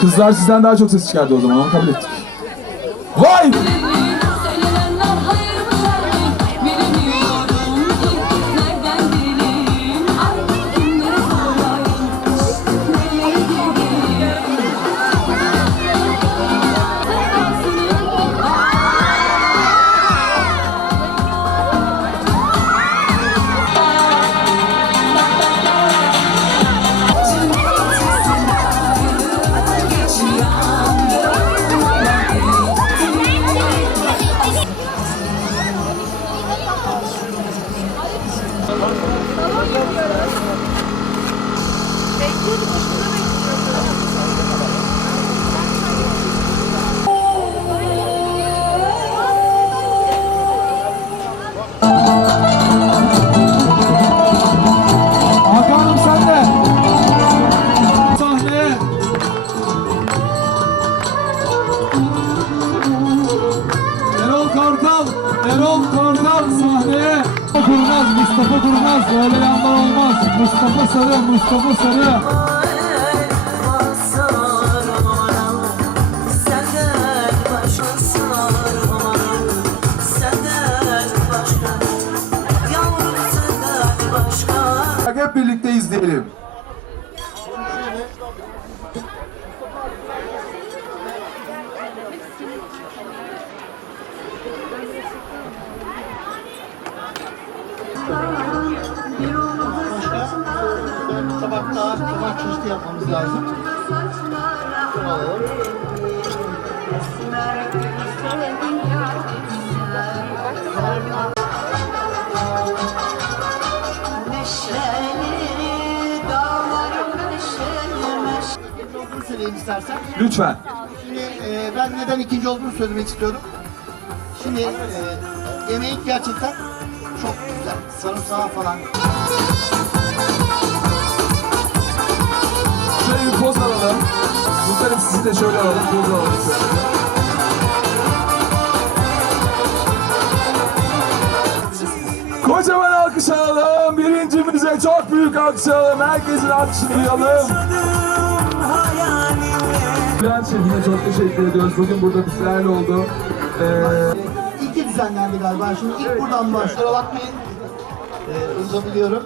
Kızlar sizden daha çok ses çıkardı o zaman onu kabul ettik. Vay! Mustafa Durmaz. Böyle yanlar olmaz. Mustafa Sarı, Mustafa Sarı. Hep birlikte izleyelim. tabak daha tabak çeşidi yapmamız lazım. Alalım. Olduğunu söyleyeyim istersen. Lütfen. Şimdi e, ben neden ikinci olduğunu söylemek istiyorum. Şimdi e, yemeğin gerçekten çok güzel. Sarımsağı falan. Şöyle bir poz alalım. Muhtarım sizi de şöyle alalım. Poz alalım şöyle. Kocaman alkış alalım. Birincimize çok büyük alkış alalım. Herkesin alkışını duyalım. Bülent Şef'ine çok teşekkür ediyoruz. Bugün burada bizlerle oldu. Ee, İlki düzenlendi galiba. Şimdi ilk buradan başlıyor. Bakmayın. E, uzabiliyorum.